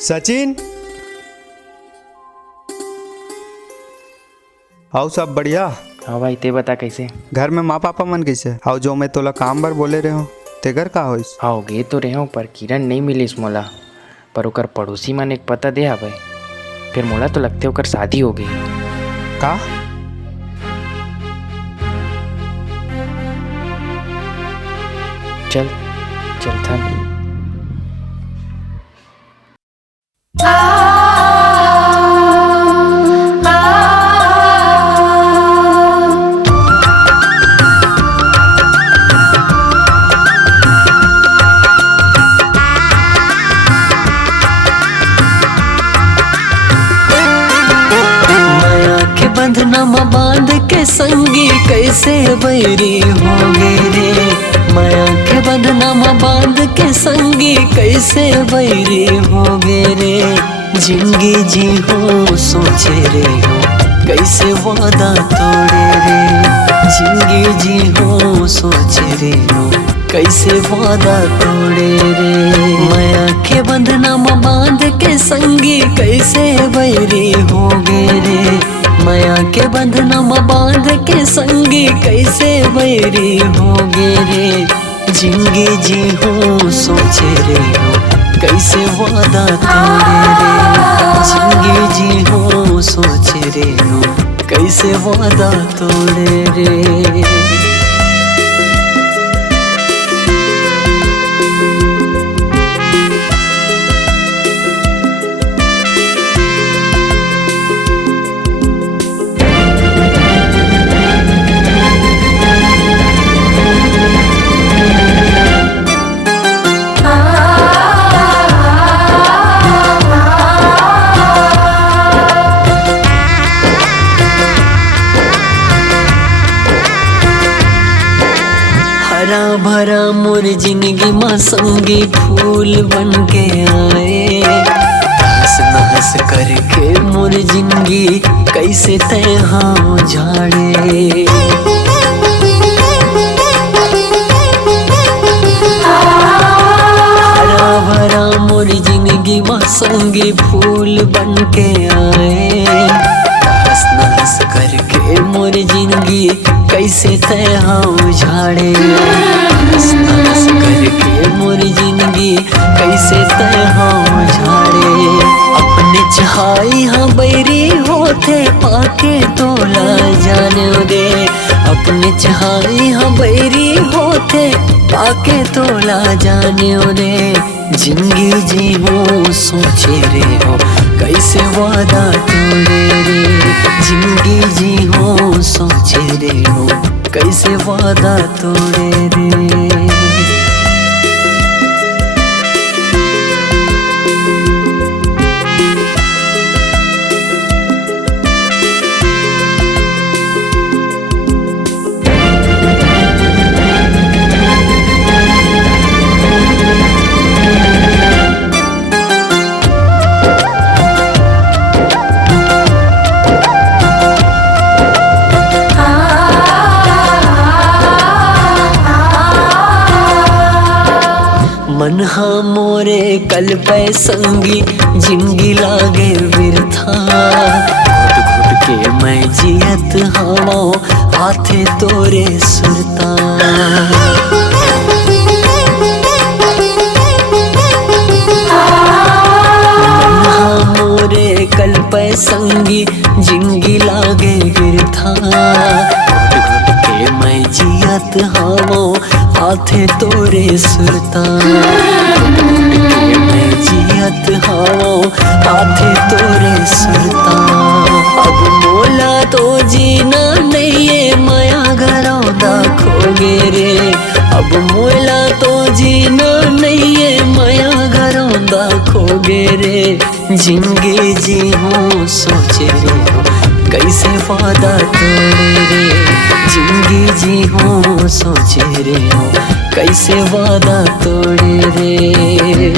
सचिन, आओ सब बढ़िया। हाँ भाई, ते बता कैसे? घर में माँ पापा मन कैसे? आओ जो मैं तोला काम बर बोले रहे हो ते घर का होइस? हाँ गे तो रहे हो, पर किरण नहीं मिलिस मोला। पर ओकर पड़ोसी मन एक पता दे हवे। फिर मोला तो लगते ओकर शादी हो गई। का? चल चल थन। बंधनमा बांध के संगी कैसे बैरी हो गे रे। माया के बंधनमा बांध के संगी कैसे बैरी हो गे रे। जिंदगी जी हो सोचे रे हो कैसे वादा तोड़े रे। जिंदगी जी हो सोचे रे हो कैसे वादा तोड़े रे। माया के बंधनमा बांध के संगी कैसे बैरी हो गे रे। माया के बंधनमा बांध के संगी कैसे बैरी हो गे रे। जिंदगी जी हो सोचे रे हो कैसे वादा तोड़े रे। जिंदगी जी हो सोचे रे हो कैसे वादा तोड़े रे। हरा भरा मोर जिंदगी माँ संगी फूल बन के आए। हंस हंस करके मोर जिंदगी कैसे तय हाँ झाड़े। हरा भरा मोर जिंदगी माँ संगी फूल बन के आए। हंस हंस करके मोर जिंदगी कैसे तय हाँ झाड़े। हंस हंस करके मोर जिंदगी कैसे तय हाँ झाड़े। अपने चाहाई हाँ बैरी होते पाके तोला जाने दे। अपने चाहाई हाँ बैरी होते पाके तोला जाने दे। जिंदगी जी हो सोचे रे हो कैसे वादा तोड़े रे। जिंदगी जी हो सोचे रे हो कैसे वादा तोड़े रे। मन हाँ मोरे कल पे संगी जिंदगी लागे बिरथा। घुट घुट के मैं जियत हवा हाथे तोरे सुरता। मन हाँ मोरे कल पे संगी जिंदगी लागे बिरथा। घुट घुट के मैं जियत हवा हाथे तोरे सुरता। मैं जियत हाओ हाथे तोरे सुरता। अब मोला तो जीना नहीं है माया घरौंदा खोगे रे। अब मोला तो जीना नहीं है माया घरौंदा खोगे रे। जिंदगी जी हो सोचे रे हो कैसे वादा तोड़े रे। जिंदगी जी हो सोचे रे हो कैसे वादा तोड़े रे।